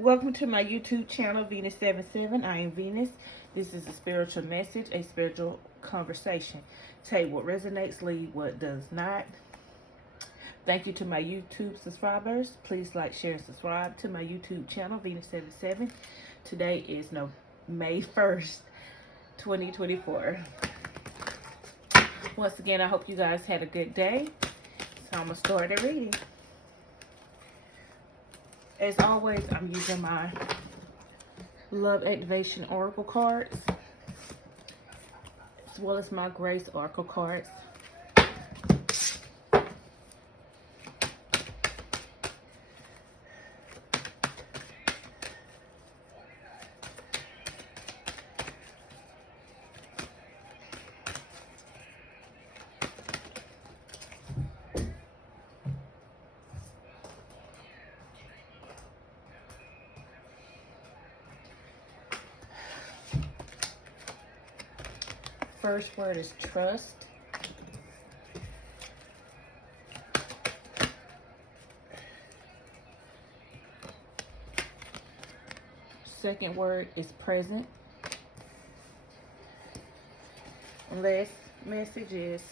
Welcome to my YouTube channel, Venus77. I am Venus. This is a spiritual message, a spiritual conversation. Take what resonates, leave what does not. Thank you to my YouTube subscribers. Please like, share, and subscribe to my YouTube channel, Venus77. Today is May 1st, 2024. Once again, I hope you guys had a good day. So I'm going to start the reading. As always, I'm using my Love Activation Oracle cards, as well as my Grace Oracle cards. First word is trust. Second word is present. And last message is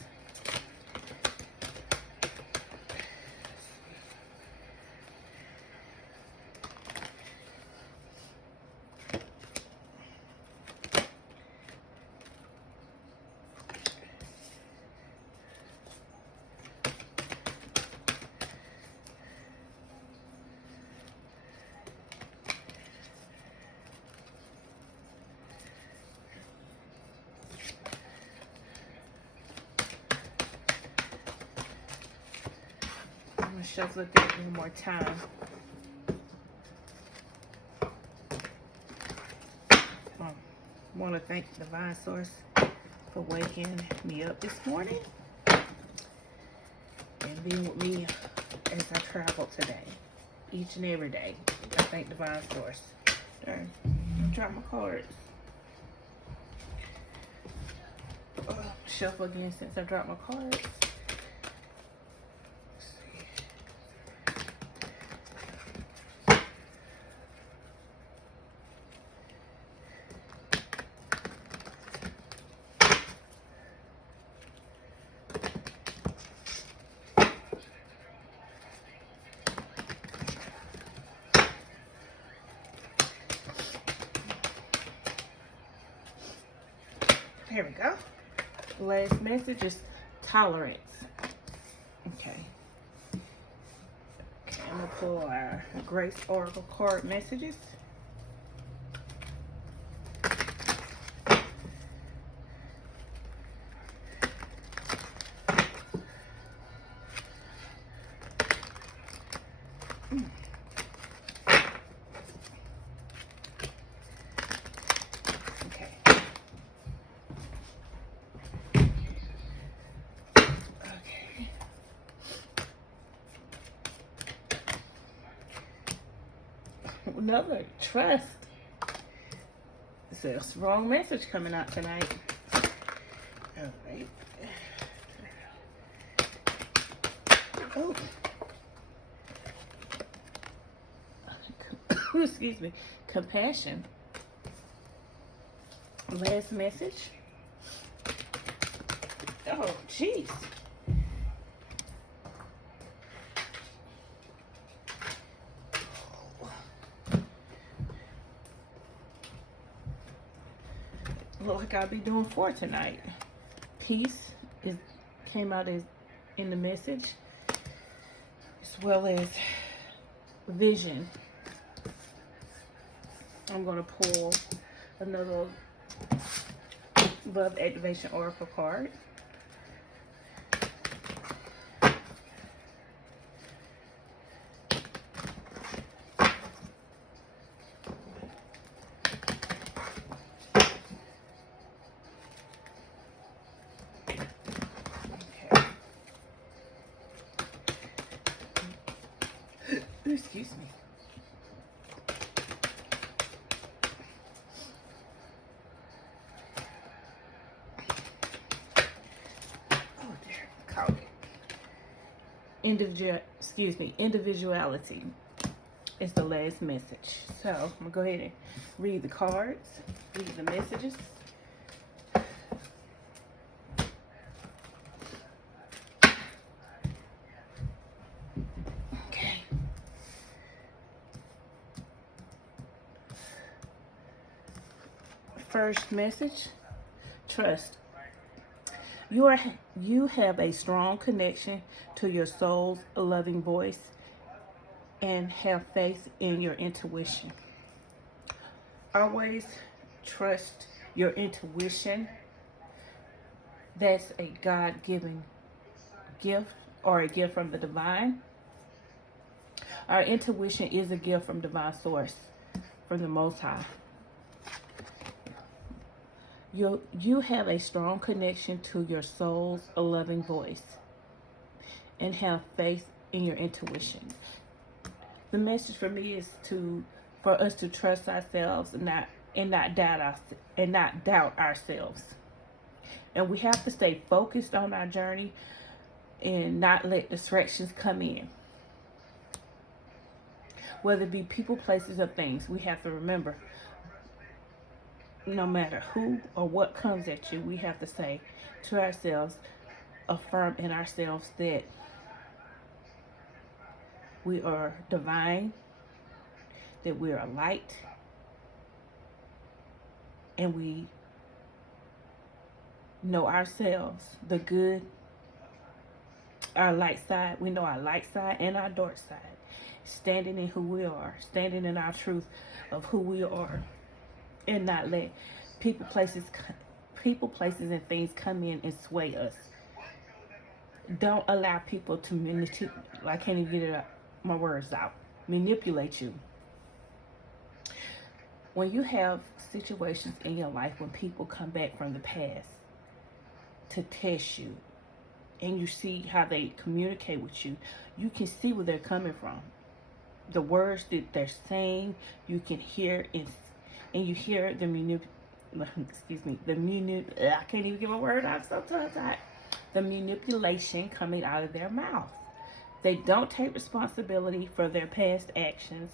shuffle it through one more time. I want to thank Divine Source for waking me up this morning and being with me as I travel today, each and every day. I thank Divine Source. Darn, I dropped my cards. Shuffle again since I dropped my cards. Here we go. Last message is tolerance. Okay, I'm going to pull our Grace Oracle card messages. Another trust. It's a strong message coming out tonight. All right. Oh. Excuse me. Compassion. Last message. Oh, jeez. Look like I'll be doing 4 tonight. Peace came out as in the message, as well as vision. I'm going to pull another Love Activation Oracle card. Excuse me. Oh dear, caught it. Individuality. is the last message. So I'm gonna go ahead and read the cards, read the messages. Okay. First message, trust. You have a strong connection to your soul's loving voice and have faith in your intuition. Always trust your intuition. That's a God-given gift or a gift from the divine. Our intuition is a gift from divine source, from the Most High. You have a strong connection to your soul's loving voice and have faith in your intuition. The message for me is for us to trust ourselves and not doubt ourselves. And we have to stay focused on our journey and not let distractions come in. Whether it be people, places, or things, we have to remember, no matter who or what comes at you, we have to say to ourselves, affirm in ourselves that we are divine, that we are light, and we know ourselves, the good, our light side. We know our light side and our dark side. Standing in who we are, standing in our truth of who we are, and not let people, places, and things come in and sway us. Don't allow people to manipulate. I can't even get my words out. Manipulate you. When you have situations in your life when people come back from the past to test you, and you see how they communicate with you, you can see where they're coming from. The words that they're saying, you can hear, and you hear the I can't even get my word out, so tongue-tied. The manipulation coming out of their mouth. They don't take responsibility for their past actions.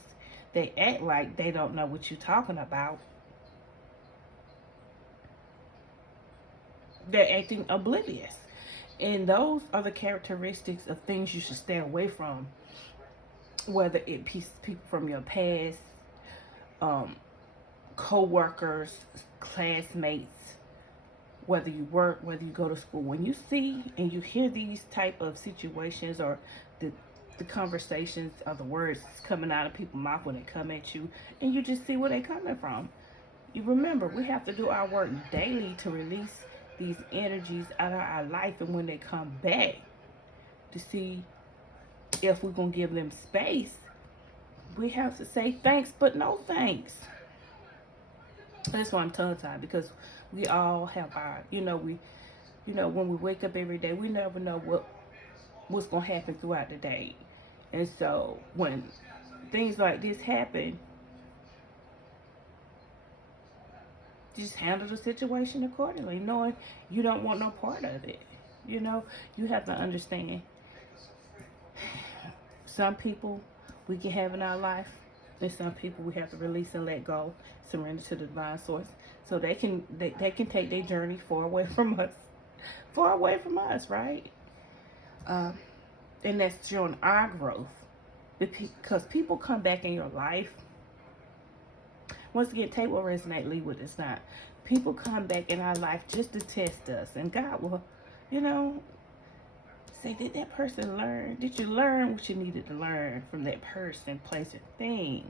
They act like they don't know what you're talking about. They're acting oblivious. And those are the characteristics of things you should stay away from. Whether it be people from your past, co-workers, classmates, whether you work, whether you go to school. When you see and you hear these type of situations, or the conversations or the words coming out of people's mouth when they come at you, and you just see where they're coming from, you remember, we have to do our work daily to release these energies out of our life, and when they come back, to see if we're going to give them space, we have to say thanks, but no thanks. That's why I'm tongue-tied, because we all have our, when we wake up every day, we never know what's going to happen throughout the day. And so when things like this happen, just handle the situation accordingly, knowing you don't want no part of it. You have to understand, some people we can have in our life, and some people we have to release and let go, surrender to the divine source, so they can take their journey far away from us, right? And that's showing our growth, because people come back in your life. Once again, take what resonate, leave what does not. People come back in our life just to test us, and God will, say, did that person learn? Did you learn what you needed to learn from that person, place, or thing?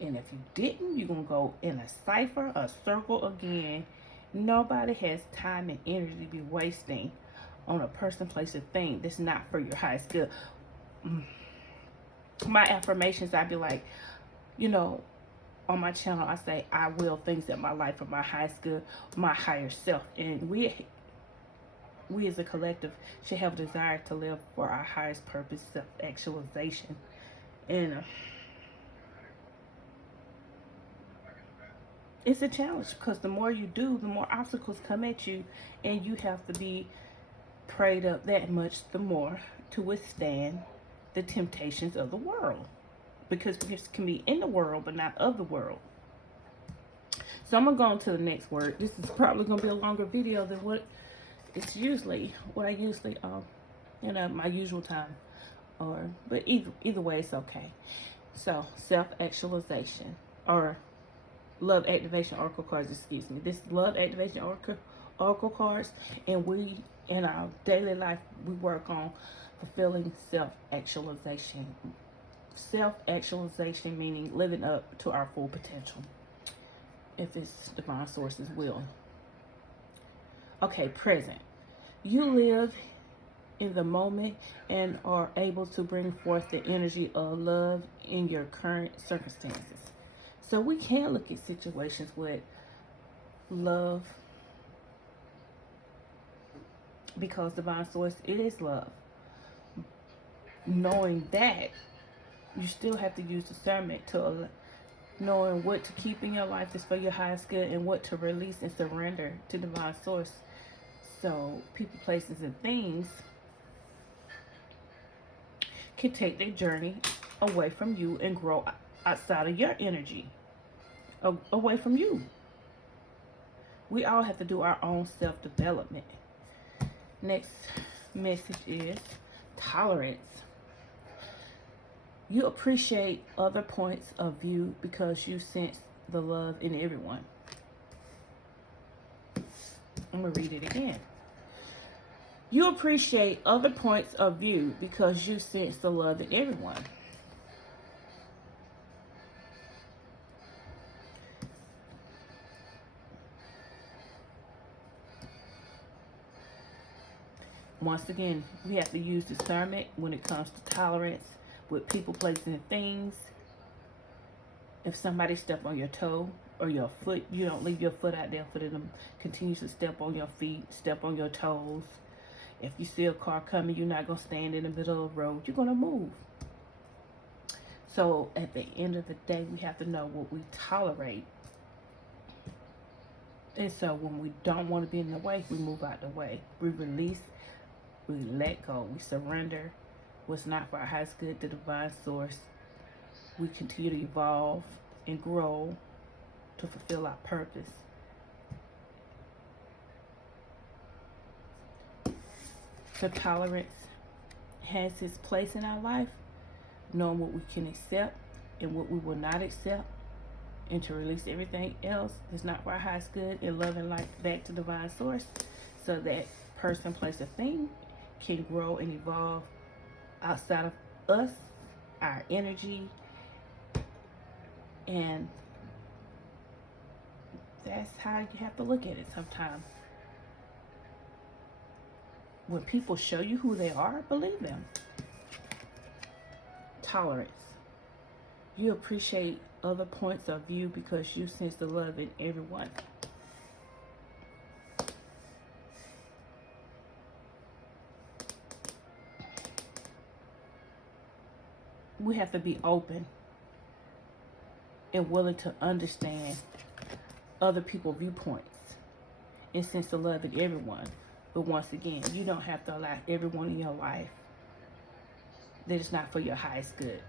And if you didn't, you're going to go in a cipher, a circle again. Nobody has time and energy to be wasting on a person, place, or thing that's not for your highest good. My affirmations, I'd be like, on my channel, I say, I will things in my life for my highest good, my higher self. And we as a collective should have a desire to live for our highest purpose, self-actualization. And it's a challenge, because the more you do, the more obstacles come at you, and you have to be prayed up that much the more to withstand the temptations of the world. because we can be in the world but not of the world. So I'm going to go on to the next word. This is probably going to be a longer video than what I usually my usual time, but either way it's okay. So self-actualization, or love activation oracle cards, excuse me. This love activation oracle cards, and we in our daily life we work on fulfilling self-actualization. Self-actualization meaning living up to our full potential, if it's divine source's will. Okay, present. You live in the moment and are able to bring forth the energy of love in your current circumstances. So we can look at situations with love, because divine source, it is love. Knowing that, you still have to use discernment to knowing what to keep in your life is for your highest good, and what to release and surrender to divine source. So people, places, and things can take their journey away from you and grow outside of your energy, away from you. We all have to do our own self-development. Next message is tolerance. You appreciate other points of view because you sense the love in everyone. I'm going to read it again. You appreciate other points of view because you sense the love in everyone. Once again, we have to use discernment when it comes to tolerance with people, places, and things. If somebody step on your toe or your foot, you don't leave your foot out there for them to continue to step on your feet, step on your toes. If you see a car coming, you're not going to stand in the middle of the road. You're going to move. So at the end of the day, we have to know what we tolerate. And so when we don't want to be in the way, we move out the way. We release, we let go, we surrender what's not for our highest good to divine source. We continue to evolve and grow to fulfill our purpose. So tolerance has its place in our life, knowing what we can accept and what we will not accept, and to release everything else that's not for our highest good and loving life back to divine source, so that person, place, or thing can grow and evolve outside of us, our energy, and that's how you have to look at it sometimes. When people show you who they are, believe them. Tolerance. You appreciate other points of view because you sense the love in everyone. We have to be open and willing to understand other people's viewpoints and sense the love in everyone. But once again, you don't have to allow everyone in your life that is not for your highest good.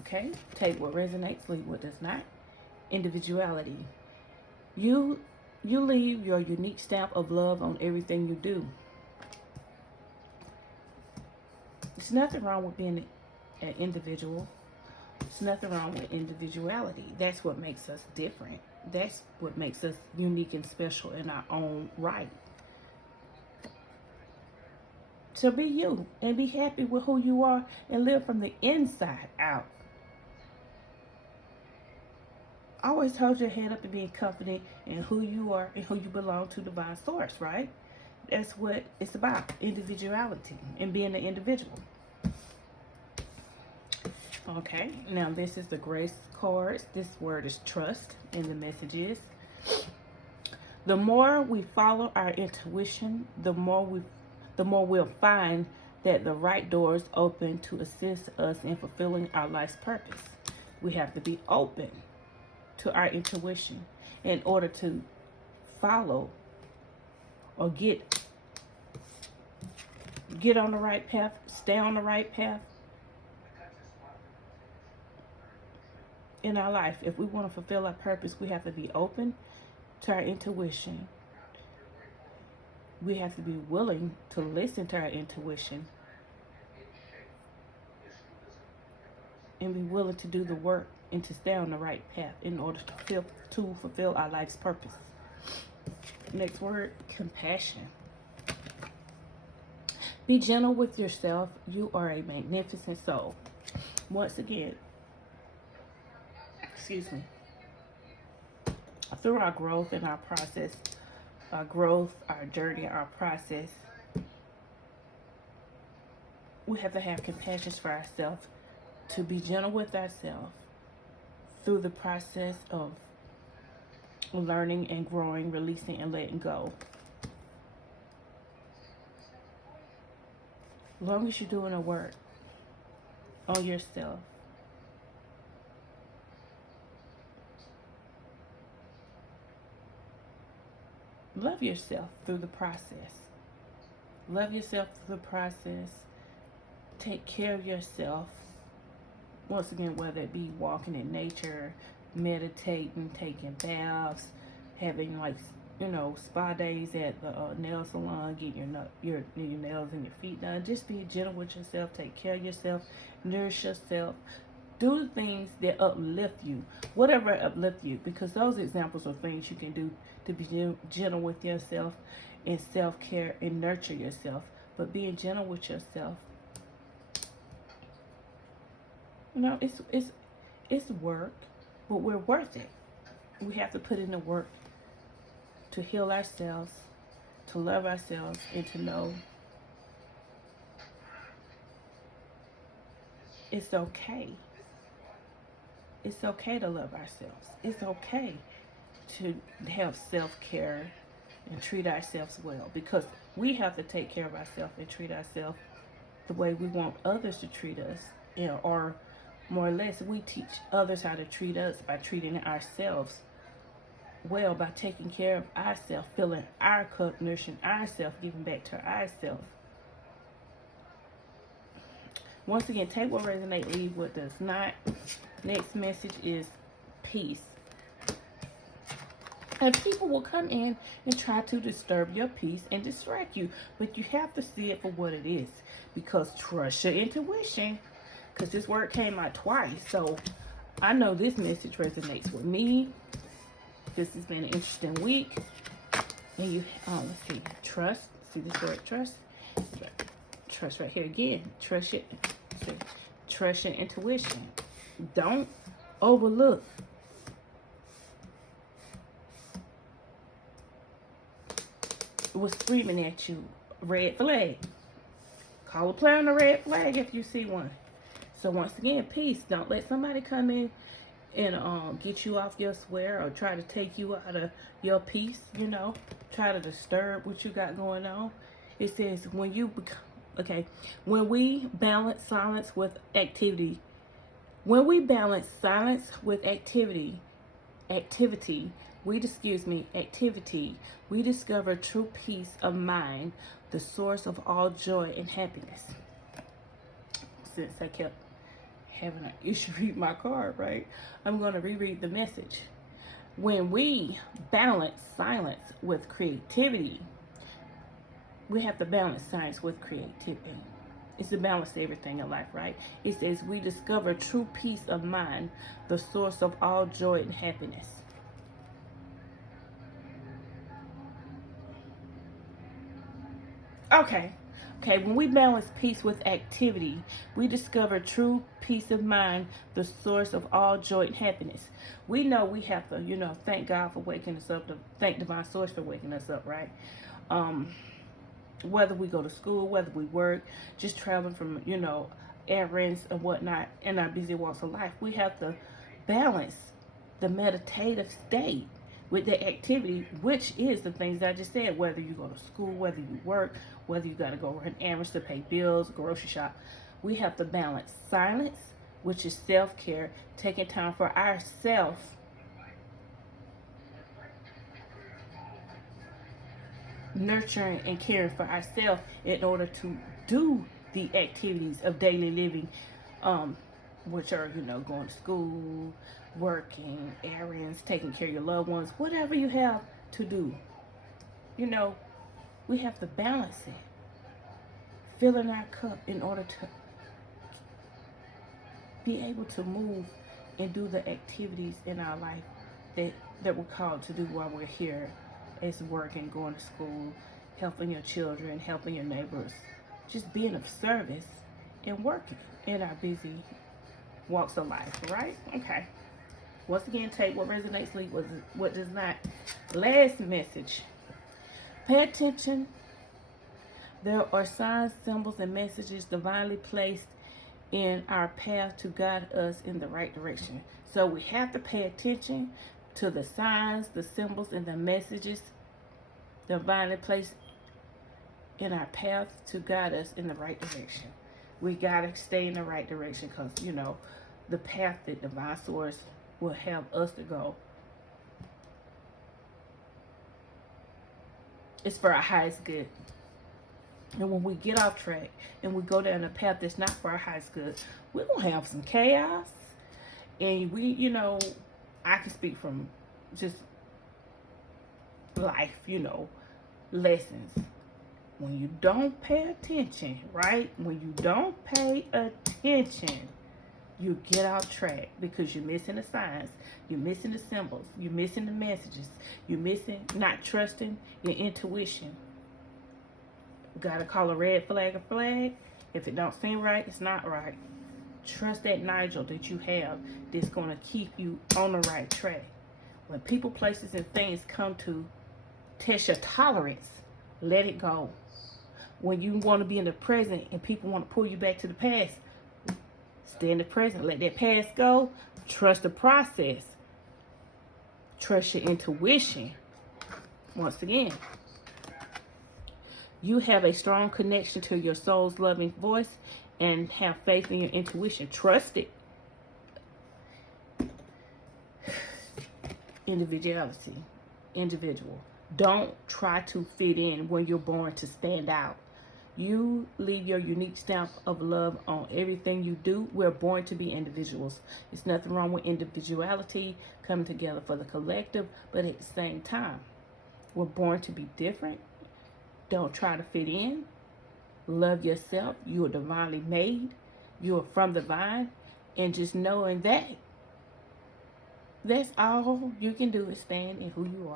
Okay? Take what resonates, leave what does not. Individuality. You leave your unique stamp of love on everything you do. There's nothing wrong with being an individual. There's nothing wrong with individuality. That's what makes us different. That's what makes us unique and special in our own right. So be you and be happy with who you are and live from the inside out. Always hold your head up and be confident in who you are and who you belong to, divine source, right? That's what it's about, individuality and being an individual. Okay, now this is the grace cards. This word is trust, and the message is: the more we follow our intuition, the more we'll find that the right doors open to assist us in fulfilling our life's purpose. We have to be open to our intuition in order to follow or get on the right path, stay on the right path. in our life, if we want to fulfill our purpose, we have to be open to our intuition. We have to be willing to listen to our intuition and be willing to do the work and to stay on the right path in order to fulfill our life's purpose. Next word, compassion. Be gentle with yourself. You are a magnificent soul. Once again, excuse me, through our growth and our process, our growth, our journey, our process, we have to have compassion for ourselves, to be gentle with ourselves through the process of learning and growing, releasing and letting go. As long as you're doing the work on yourself, love yourself through the process. Love yourself through the process. Take care of yourself. Once again, whether it be walking in nature, meditating, taking baths, having spa days at the nail salon, getting your nails and your feet done. Just be gentle with yourself. Take care of yourself. Nourish yourself. Do the things that uplift you, whatever uplift you, because those examples are things you can do to be gentle with yourself and self-care and nurture yourself. But being gentle with yourself, it's work, but we're worth it. We have to put in the work to heal ourselves, to love ourselves, and to know it's okay. It's okay to love ourselves. It's okay to have self-care and treat ourselves well, because we have to take care of ourselves and treat ourselves the way we want others to treat us, or more or less we teach others how to treat us by treating ourselves well, by taking care of ourselves, filling our cup, nourishing ourselves, giving back to ourselves. Once again, take what resonates, leave what does not. Next message is peace. And people will come in and try to disturb your peace and distract you, but you have to see it for what it is, because trust your intuition, because this word came out twice, so I know this message resonates with me. This has been an interesting week. And you, let's see, trust. See this word, trust? Trust right here again. Trust your intuition. Don't overlook what's screaming at you. Red flag. Call a play on the red flag if you see one. So once again, peace. Don't let somebody come in and get you off your square or try to take you out of your peace, try to disturb what you got going on. It says when we balance silence with activity, we discover true peace of mind, the source of all joy and happiness. Since I kept having an issue read my card, right? I'm going to reread the message. When we balance silence with creativity, we have to balance science with creativity. It's to balance everything in life, right? It says we discover true peace of mind, the source of all joy and happiness. Okay, when we balance peace with activity, we discover true peace of mind, the source of all joy and happiness. We know we have to, thank God for waking us up, to thank Divine Source for waking us up, right? Whether we go to school, whether we work, just traveling from, errands and whatnot in our busy walks of life, we have to balance the meditative state with the activity, which is the things I just said. Whether you go to school, whether you work, whether you got to go run errands to pay bills, grocery shop, we have to balance silence, which is self-care, taking time for ourselves, nurturing and caring for ourselves in order to do the activities of daily living which are, you know, going to school, working, errands, taking care of your loved ones, whatever you have to do. You know, we have to balance it. Filling our cup in order to be able to move and do the activities in our life that we're called to do while we're here, as working, going to school, helping your children, helping your neighbors, just being of service and working in our busy walks of life, right? Okay. Once again, take what resonates, leave what does not. Last message. Pay attention. There are signs, symbols, and messages divinely placed in our path to guide us in the right direction. So we have to pay attention to the signs, the symbols, and the messages divinely placed in our path to guide us in the right direction. We got to stay in the right direction because, you know, the path that divine source will have us to go is for our highest good. And when we get off track and we go down a path that's not for our highest good, we're going to have some chaos. And we, you know, I can speak from just life, you know, lessons. When you don't pay attention, right? When you don't pay attention, you get off track because you're missing the signs, you're missing the symbols, you're missing the messages, you're missing, not trusting your intuition. You gotta call a red flag a flag. If it don't seem right, it's not right. Trust that Nigel that you have that's gonna keep you on the right track. When people, places, and things come to test your tolerance, let it go. When you want to be in the present and people want to pull you back to the past, stay in the present. Let that past go. Trust the process. Trust your intuition. Once again, you have a strong connection to your soul's loving voice and have faith in your intuition. Trust it. Individual. Don't try to fit in when you're born to stand out. You leave your unique stamp of love on everything you do. We're born to be individuals. There's nothing wrong with individuality, coming together for the collective, but at the same time, we're born to be different. Don't try to fit in. Love yourself. You are divinely made. You are from the divine. And just knowing that, that's all you can do is stand in who you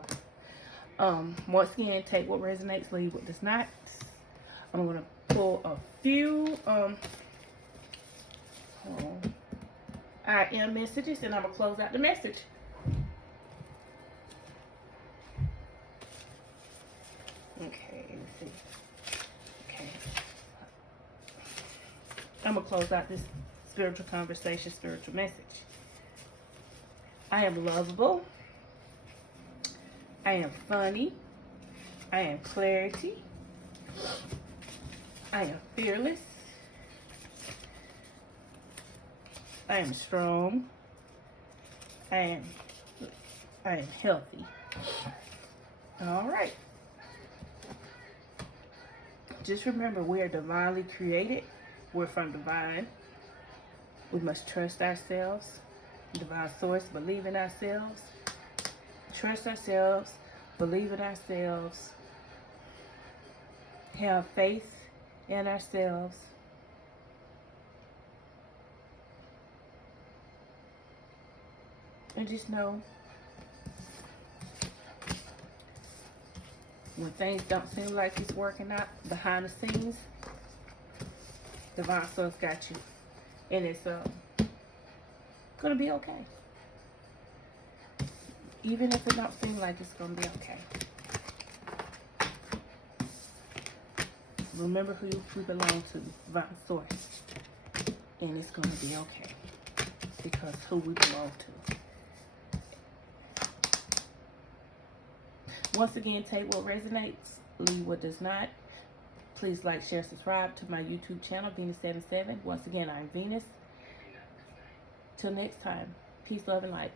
are. Once again, take what resonates, leave what does not. I'm going to pull a few I am messages, and I'm going to close out the message. Okay, let's see. Okay. I'm going to close out this spiritual conversation, spiritual message. I am lovable. I am funny. I am clarity. I am fearless. I am strong. I am healthy. All right. Just remember, we are divinely created. We're from divine. We must trust ourselves. Divine source, believe in ourselves. Trust ourselves. Believe in ourselves. Have faith in ourselves. And just know, when things don't seem like it's working out behind the scenes, divine source got you. And it's gonna be okay. Even if it don't seem like it's gonna be okay. Remember who we belong to, divine source. And it's gonna be okay. Because who we belong to. Once again, take what resonates, leave what does not. Please like, share, subscribe to my YouTube channel, Venus77. Once again, I'm Venus. Till next time, peace, love, and light.